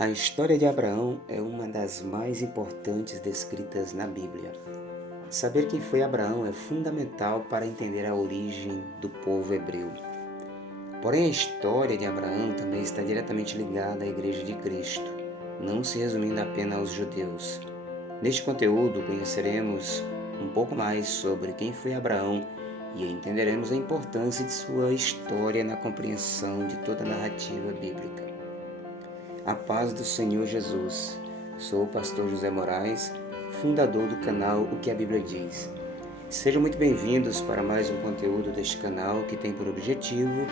A história de Abraão é uma das mais importantes descritas na Bíblia. Saber quem foi Abraão é fundamental para entender a origem do povo hebreu. Porém, a história de Abraão também está diretamente ligada à Igreja de Cristo, não se resumindo apenas aos judeus. Neste conteúdo, conheceremos um pouco mais sobre quem foi Abraão e entenderemos a importância de sua história na compreensão de toda a narrativa bíblica. A paz do Senhor Jesus. Sou o pastor José Moraes, fundador do canal O que a Bíblia Diz. Sejam muito bem-vindos para mais um conteúdo deste canal que tem por objetivo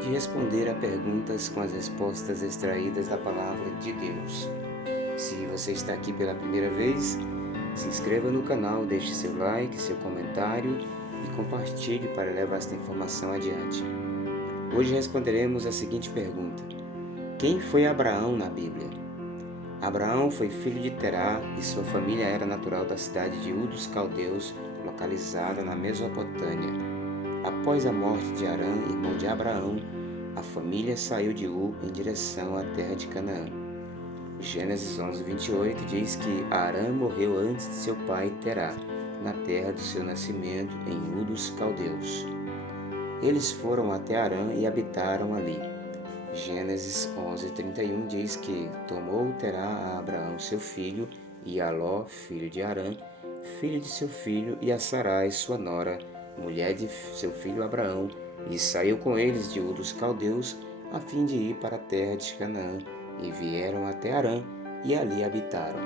de responder a perguntas com as respostas extraídas da Palavra de Deus. Se você está aqui pela primeira vez, se inscreva no canal, deixe seu like, seu comentário e compartilhe para levar esta informação adiante. Hoje responderemos a seguinte pergunta: quem foi Abraão na Bíblia? Abraão foi filho de Terá e sua família era natural da cidade de Ur dos Caldeus, localizada na Mesopotâmia. Após a morte de Arã, irmão de Abraão, a família saiu de Ur em direção à terra de Canaã. Gênesis 11:28 diz que Arã morreu antes de seu pai Terá, na terra do seu nascimento, em Ur dos Caldeus. Eles foram até Arã e habitaram ali. Gênesis 11:31 diz que tomou Terá a Abraão seu filho, e a Ló, filho de Arã, filho de seu filho, e a Sarai, sua nora, mulher de seu filho Abraão, e saiu com eles de Ur dos Caldeus, a fim de ir para a terra de Canaã, e vieram até Arã, e ali habitaram.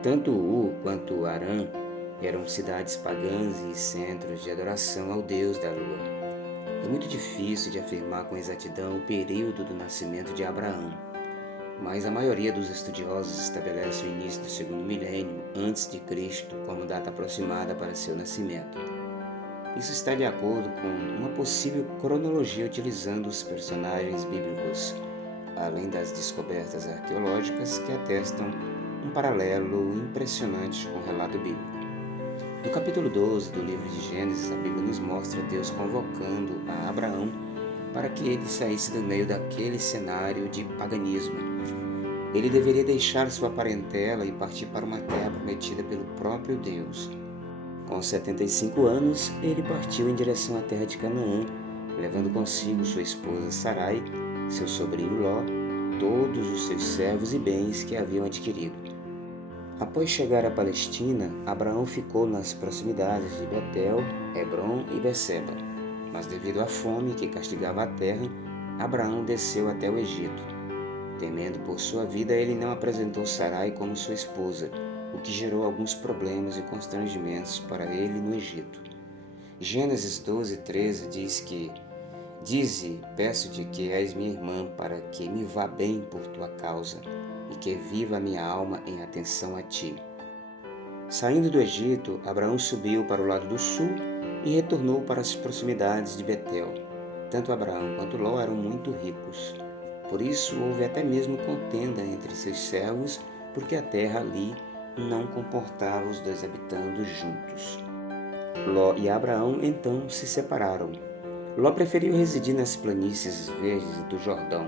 Tanto Ur quanto Arã eram cidades pagãs e centros de adoração ao Deus da lua. É muito difícil de afirmar com exatidão o período do nascimento de Abraão, mas a maioria dos estudiosos estabelece o início do segundo milênio antes de Cristo como data aproximada para seu nascimento. Isso está de acordo com uma possível cronologia utilizando os personagens bíblicos, além das descobertas arqueológicas que atestam um paralelo impressionante com o relato bíblico. No capítulo 12 do livro de Gênesis, a Bíblia nos mostra Deus convocando a Abraão para que ele saísse do meio daquele cenário de paganismo. Ele deveria deixar sua parentela e partir para uma terra prometida pelo próprio Deus. Com 75 anos, ele partiu em direção à terra de Canaã, levando consigo sua esposa Sarai, seu sobrinho Ló, todos os seus servos e bens que haviam adquirido. Após chegar à Palestina, Abraão ficou nas proximidades de Betel, Hebrom e Beceba. Mas devido à fome que castigava a terra, Abraão desceu até o Egito. Temendo por sua vida, ele não apresentou Sarai como sua esposa, o que gerou alguns problemas e constrangimentos para ele no Egito. Gênesis 12:13 diz que: Dize, peço-te que és minha irmã, para que me vá bem por tua causa, e que viva a minha alma em atenção a ti. Saindo do Egito, Abraão subiu para o lado do sul e retornou para as proximidades de Betel. Tanto Abraão quanto Ló eram muito ricos. Por isso houve até mesmo contenda entre seus servos, porque a terra ali não comportava os dois habitando juntos. Ló e Abraão então se separaram. Ló preferiu residir nas planícies verdes do Jordão,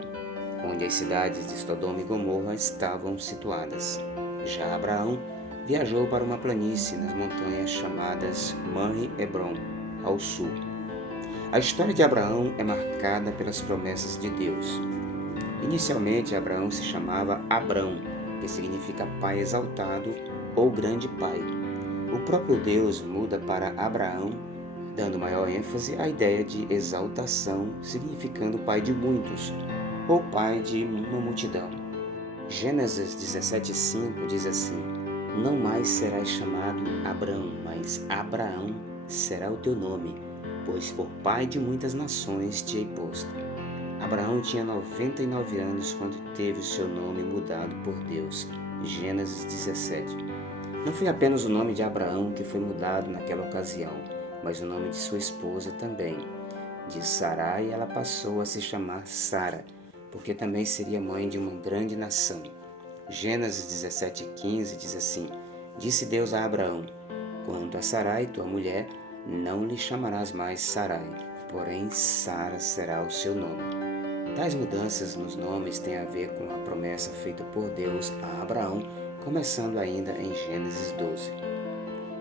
onde as cidades de Sodoma e Gomorra estavam situadas. Já Abraão viajou para uma planície nas montanhas chamadas Manre Hebrom, ao sul. A história de Abraão é marcada pelas promessas de Deus. Inicialmente, Abraão se chamava Abrão, que significa pai exaltado ou grande pai. O próprio Deus muda para Abraão, dando maior ênfase à ideia de exaltação, significando pai de muitos, ou pai de uma multidão. Gênesis 17:5 diz assim: Não mais serás chamado Abrão, mas Abraão será o teu nome, pois por pai de muitas nações te hei posto. Abraão tinha 99 anos quando teve o seu nome mudado por Deus. Gênesis 17. Não foi apenas o nome de Abraão que foi mudado naquela ocasião, mas o nome de sua esposa também. De Sarai ela passou a se chamar Sara, porque também seria mãe de uma grande nação. Gênesis 17:15 diz assim: Disse Deus a Abraão: Quanto a Sarai, tua mulher, não lhe chamarás mais Sarai, porém Sara será o seu nome. Tais mudanças nos nomes têm a ver com a promessa feita por Deus a Abraão, começando ainda em Gênesis 12.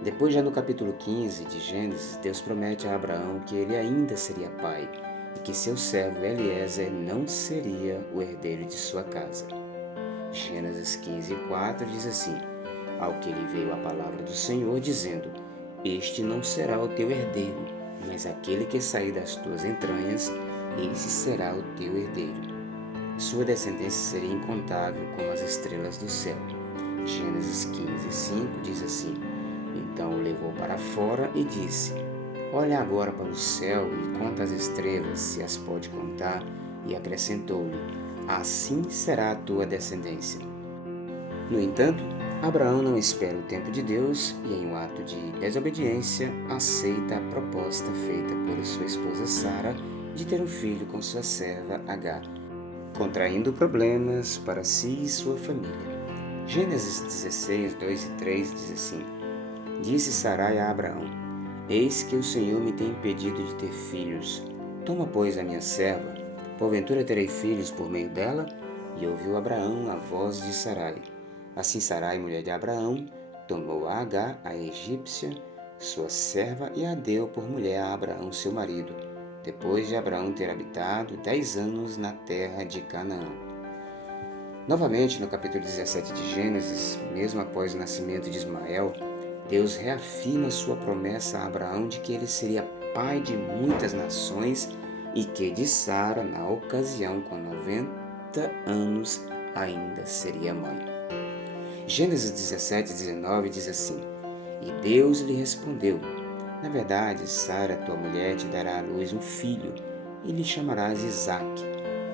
Depois, já no capítulo 15 de Gênesis, Deus promete a Abraão que ele ainda seria pai e que seu servo Eliezer não seria o herdeiro de sua casa. Gênesis 15:4 diz assim: Ao que lhe veio a palavra do Senhor, dizendo: Este não será o teu herdeiro, mas aquele que sair das tuas entranhas, esse será o teu herdeiro. Sua descendência seria incontável como as estrelas do céu. Gênesis 15:5 diz assim: Então o levou para fora e disse: Olha agora para o céu e conta as estrelas, se as pode contar, e acrescentou-lhe: Assim será a tua descendência. No entanto, Abraão não espera o tempo de Deus e, em um ato de desobediência, aceita a proposta feita por sua esposa Sara de ter um filho com sua serva Agar, contraindo problemas para si e sua família. Gênesis 16:2 e 3 diz assim: Disse Sarai a Abraão: Eis que o Senhor me tem impedido de ter filhos. Toma, pois, a minha serva, porventura terei filhos por meio dela? E ouviu Abraão a voz de Sarai. Assim Sarai, mulher de Abraão, tomou a Agar, a egípcia, sua serva, e a deu por mulher a Abraão, seu marido, depois de Abraão ter habitado 10 anos na terra de Canaã. Novamente, no capítulo 17 de Gênesis, mesmo após o nascimento de Ismael, Deus reafirma sua promessa a Abraão de que ele seria pai de muitas nações e que de Sara, na ocasião, com 90 anos, ainda seria mãe. Gênesis 17:19 diz assim: E Deus lhe respondeu: Na verdade, Sara, tua mulher, te dará à luz um filho, e lhe chamarás Isaque.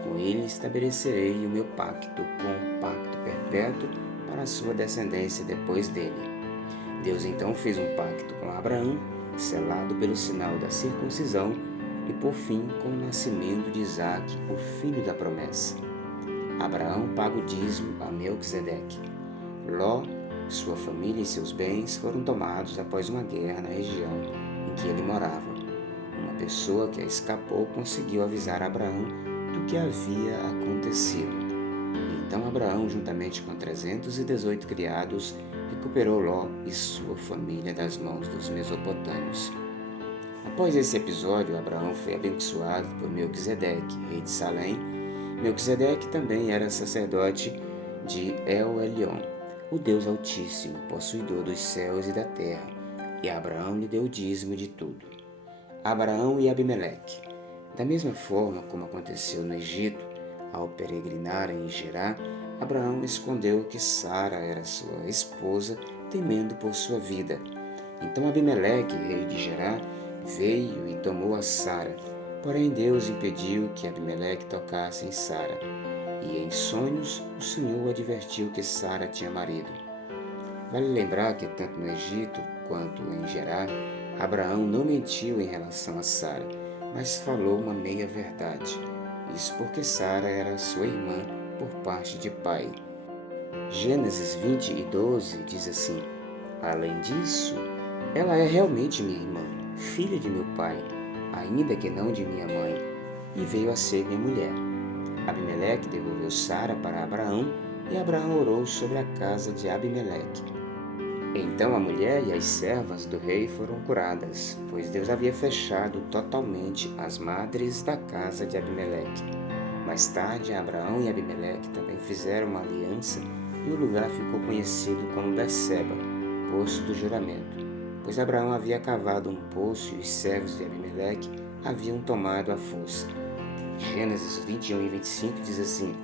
Com ele estabelecerei o meu pacto, com um pacto perpétuo para a sua descendência depois dele. Deus então fez um pacto com Abraão, selado pelo sinal da circuncisão, e por fim com o nascimento de Isaque, o filho da promessa. Abraão paga o dízimo a Melquisedeque. Ló, sua família e seus bens foram tomados após uma guerra na região em que ele morava. Uma pessoa que escapou conseguiu avisar Abraão do que havia acontecido. Então Abraão, juntamente com 318 criados, recuperou Ló e sua família das mãos dos mesopotâmios. Após esse episódio, Abraão foi abençoado por Melquisedeque, rei de Salém. Melquisedeque também era sacerdote de El-Elyon, o Deus Altíssimo, possuidor dos céus e da terra, e Abraão lhe deu o dízimo de tudo. Abraão e Abimeleque. Da mesma forma como aconteceu no Egito, ao peregrinarem em Gerá, Abraão escondeu que Sara era sua esposa, temendo por sua vida. Então Abimeleque, rei de Gerá, veio e tomou a Sara. Porém Deus impediu que Abimeleque tocasse em Sara. E em sonhos o Senhor advertiu que Sara tinha marido. Vale lembrar que tanto no Egito quanto em Gerá, Abraão não mentiu em relação a Sara, mas falou uma meia-verdade. Isso porque Sara era sua irmã por parte de pai. Gênesis 20:12 diz assim: Além disso, ela é realmente minha irmã, filha de meu pai, ainda que não de minha mãe, e veio a ser minha mulher. Abimeleque devolveu Sara para Abraão, e Abraão orou sobre a casa de Abimeleque. Então a mulher e as servas do rei foram curadas, pois Deus havia fechado totalmente as madres da casa de Abimeleque. Mais tarde, Abraão e Abimeleque também fizeram uma aliança e o lugar ficou conhecido como Berseba, poço do juramento, pois Abraão havia cavado um poço e os servos de Abimeleque haviam tomado à força. Gênesis 21:25 diz assim: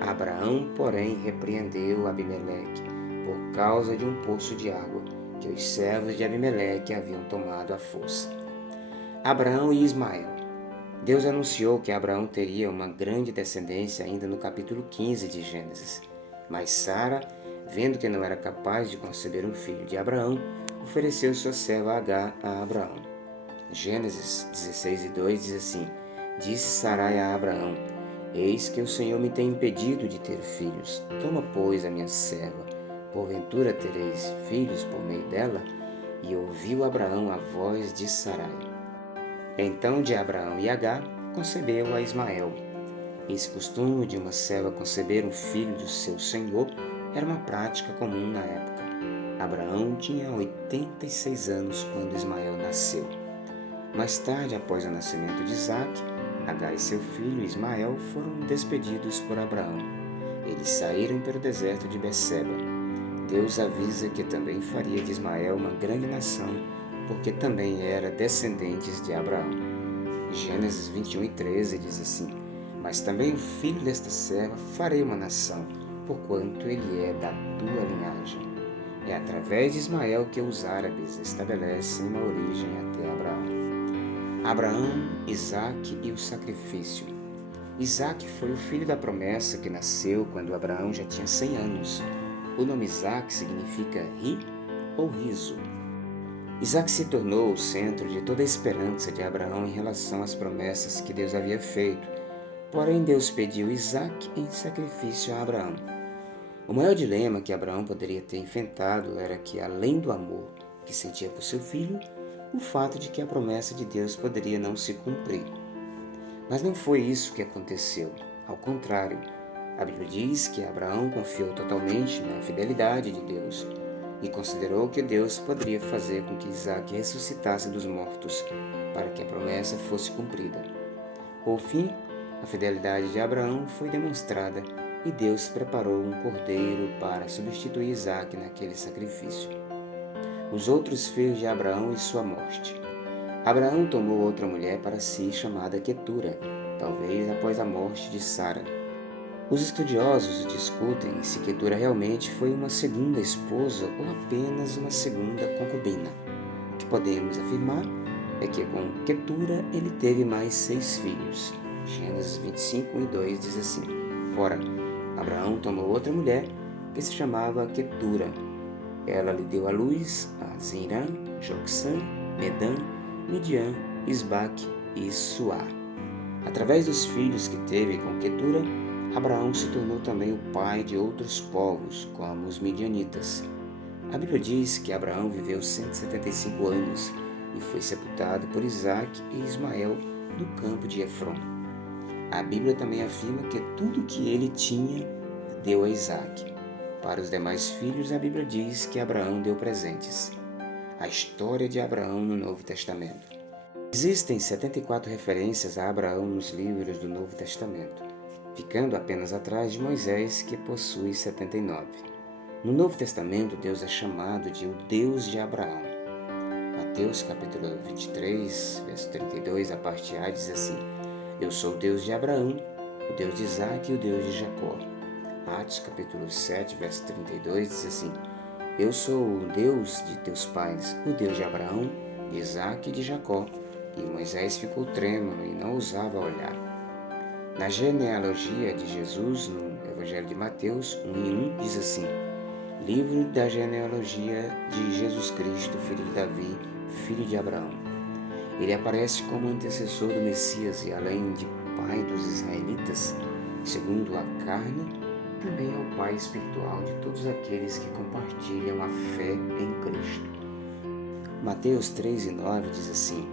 Abraão, porém, repreendeu Abimeleque por causa de um poço de água que os servos de Abimeleque haviam tomado à força. Abraão e Ismael. Deus anunciou que Abraão teria uma grande descendência ainda no capítulo 15 de Gênesis. Mas Sara, vendo que não era capaz de conceber um filho de Abraão, ofereceu sua serva Agar a Abraão. Gênesis 16:2 diz assim: Disse Sarai a Abraão: Eis que o Senhor me tem impedido de ter filhos. Toma, pois, a minha serva. Porventura tereis filhos por meio dela? E ouviu Abraão a voz de Sarai. Então de Abraão e Agar concebeu a Ismael. Esse costume de uma serva conceber um filho do seu senhor era uma prática comum na época. Abraão tinha 86 anos quando Ismael nasceu. Mais tarde, após o nascimento de Isaque, Agar e seu filho Ismael foram despedidos por Abraão. Eles saíram pelo deserto de Berseba. Deus avisa que também faria de Ismael uma grande nação, porque também era descendentes de Abraão. Gênesis 21:13 diz assim: Mas também o filho desta serva farei uma nação, porquanto ele é da tua linhagem. É através de Ismael que os árabes estabelecem uma origem até Abraão. Abraão, Isaque e o sacrifício. Isaque foi o filho da promessa que nasceu quando Abraão já tinha 100 anos. O nome Isaque significa ri ou riso. Isaque se tornou o centro de toda a esperança de Abraão em relação às promessas que Deus havia feito. Porém, Deus pediu Isaque em sacrifício a Abraão. O maior dilema que Abraão poderia ter enfrentado era que, além do amor que sentia por seu filho, o fato de que a promessa de Deus poderia não se cumprir. Mas não foi isso que aconteceu. Ao contrário, a Bíblia diz que Abraão confiou totalmente na fidelidade de Deus e considerou que Deus poderia fazer com que Isaque ressuscitasse dos mortos para que a promessa fosse cumprida. Por fim, a fidelidade de Abraão foi demonstrada e Deus preparou um cordeiro para substituir Isaque naquele sacrifício. Os outros filhos de Abraão e sua morte. Abraão tomou outra mulher para si chamada Quetura, talvez após a morte de Sara. Os estudiosos discutem se Quetura realmente foi uma segunda esposa ou apenas uma segunda concubina. O que podemos afirmar é que com Quetura ele teve mais 6 filhos. Gênesis 25:2 diz assim: Ora, Abraão tomou outra mulher que se chamava Quetura. Ela lhe deu à luz a Zimrã, Joksã, Medã, Midian, Isbaque e Suá. Através dos filhos que teve com Quetura, Abraão se tornou também o pai de outros povos, como os midianitas. A Bíblia diz que Abraão viveu 175 anos e foi sepultado por Isaque e Ismael no campo de Efron. A Bíblia também afirma que tudo que ele tinha deu a Isaque. Para os demais filhos, a Bíblia diz que Abraão deu presentes. A história de Abraão no Novo Testamento. Existem 74 referências a Abraão nos livros do Novo Testamento, ficando apenas atrás de Moisés, que possui 79. No Novo Testamento, Deus é chamado de o Deus de Abraão. Mateus capítulo 23, verso 32, a parte A diz assim: Eu sou o Deus de Abraão, o Deus de Isaque e o Deus de Jacó. Atos capítulo 7, verso 32 diz assim: Eu sou o Deus de teus pais, o Deus de Abraão, de Isaque e de Jacó. E Moisés ficou trêmulo e não ousava olhar. Na genealogia de Jesus, no Evangelho de Mateus 1:1, diz assim: Livro da genealogia de Jesus Cristo, filho de Davi, filho de Abraão. Ele aparece como antecessor do Messias e, além de pai dos israelitas, segundo a carne, também é o pai espiritual de todos aqueles que compartilham a fé em Cristo. Mateus 3:9 diz assim: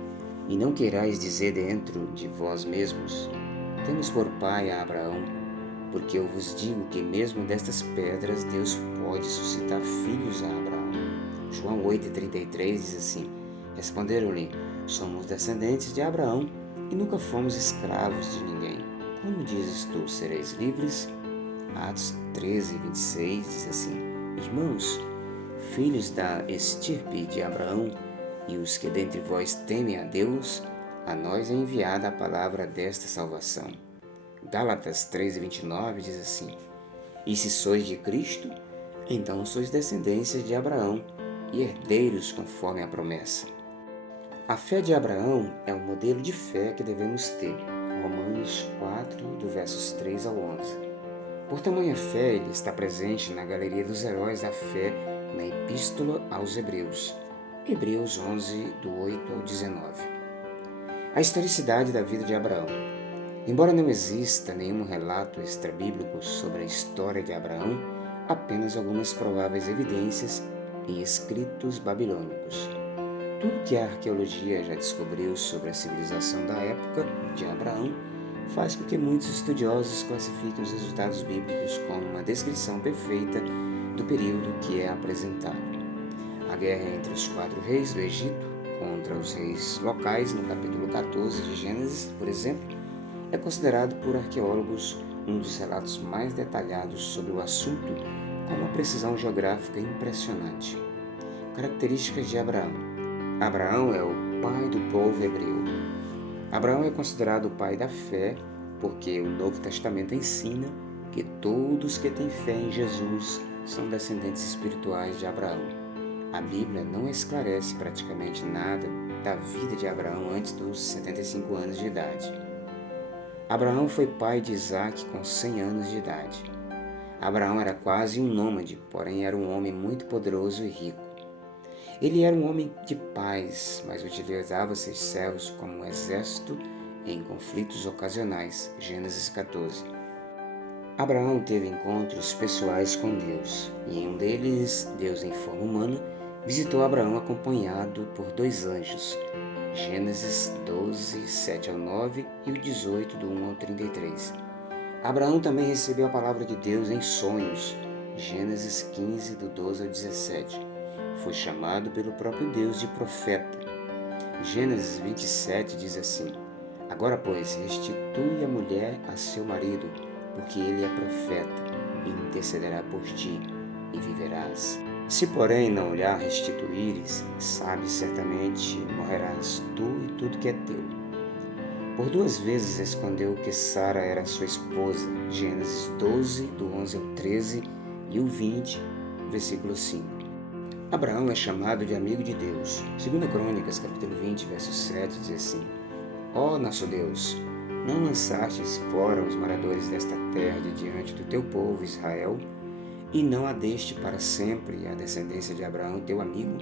E não queirais dizer dentro de vós mesmos: Temos por pai a Abraão, porque eu vos digo que mesmo destas pedras Deus pode suscitar filhos a Abraão. João 8:33 diz assim: Responderam-lhe: Somos descendentes de Abraão e nunca fomos escravos de ninguém. Como dizes tu, sereis livres? Atos 13:26 diz assim: Irmãos, filhos da estirpe de Abraão, e os que dentre vós temem a Deus, a nós é enviada a palavra desta salvação. Gálatas 3:29 diz assim: E se sois de Cristo, então sois descendências de Abraão e herdeiros conforme a promessa. A fé de Abraão é o modelo de fé que devemos ter. Romanos 4, do versos 3 ao 11. Por tamanha fé, ele está presente na galeria dos heróis da fé na Epístola aos Hebreus, Hebreus 11, do 8 ao 19. A historicidade da vida de Abraão. Embora não exista nenhum relato extrabíblico sobre a história de Abraão, apenas algumas prováveis evidências em escritos babilônicos. Tudo que a arqueologia já descobriu sobre a civilização da época de Abraão faz com que muitos estudiosos classifiquem os resultados bíblicos como uma descrição perfeita do período que é apresentado. A guerra entre os 4 reis do Egito contra os reis locais, no capítulo 14 de Gênesis, por exemplo, é considerado por arqueólogos um dos relatos mais detalhados sobre o assunto, com uma precisão geográfica impressionante. Características de Abraão. Abraão é o pai do povo hebreu. Abraão é considerado o pai da fé, porque o Novo Testamento ensina que todos que têm fé em Jesus são descendentes espirituais de Abraão. A Bíblia não esclarece praticamente nada da vida de Abraão antes dos 75 anos de idade. Abraão foi pai de Isaque com 100 anos de idade. Abraão era quase um nômade, porém era um homem muito poderoso e rico. Ele era um homem de paz, mas utilizava seus servos como um exército em conflitos ocasionais. Gênesis 14. Abraão teve encontros pessoais com Deus, e em um deles, Deus em forma humana, visitou Abraão acompanhado por 2 anjos. Gênesis 12, 7 ao 9 e o 18, do 1 ao 33. Abraão também recebeu a palavra de Deus em sonhos. Gênesis 15, do 12 ao 17. Foi chamado pelo próprio Deus de profeta. Gênesis 27 diz assim: Agora, pois, restitui a mulher a seu marido, porque ele é profeta, e intercederá por ti, e viverás. Se, porém, não lhe restituíres, sabe certamente morrerás tu e tudo que é teu. Por 2 vezes escondeu que Sara era sua esposa. Gênesis 12, do 11 ao 13 e o 20, versículo 5. Abraão é chamado de amigo de Deus. 2 Crônicas, capítulo 20, verso 7, diz assim: Ó nosso Deus, não lançastes fora os moradores desta terra de diante do teu povo Israel, e não a deste para sempre a descendência de Abraão, teu amigo?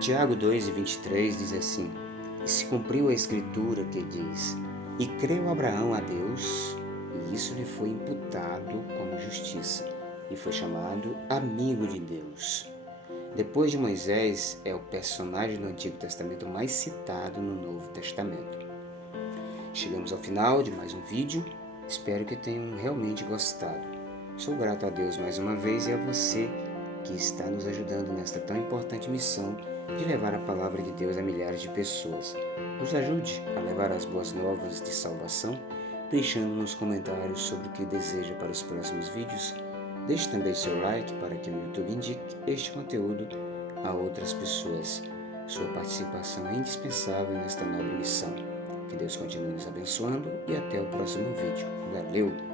Tiago 2, 23 diz assim: E se cumpriu a escritura que diz: E creu Abraão a Deus, e isso lhe foi imputado como justiça, e foi chamado amigo de Deus. Depois de Moisés, é o personagem do Antigo Testamento mais citado no Novo Testamento. Chegamos ao final de mais um vídeo. Espero que tenham realmente gostado. Sou grato a Deus mais uma vez e a você que está nos ajudando nesta tão importante missão de levar a palavra de Deus a milhares de pessoas. Nos ajude a levar as boas novas de salvação, deixando nos comentários sobre o que deseja para os próximos vídeos. Deixe também seu like para que o YouTube indique este conteúdo a outras pessoas. Sua participação é indispensável nesta nobre missão. Que Deus continue nos abençoando e até o próximo vídeo. Valeu!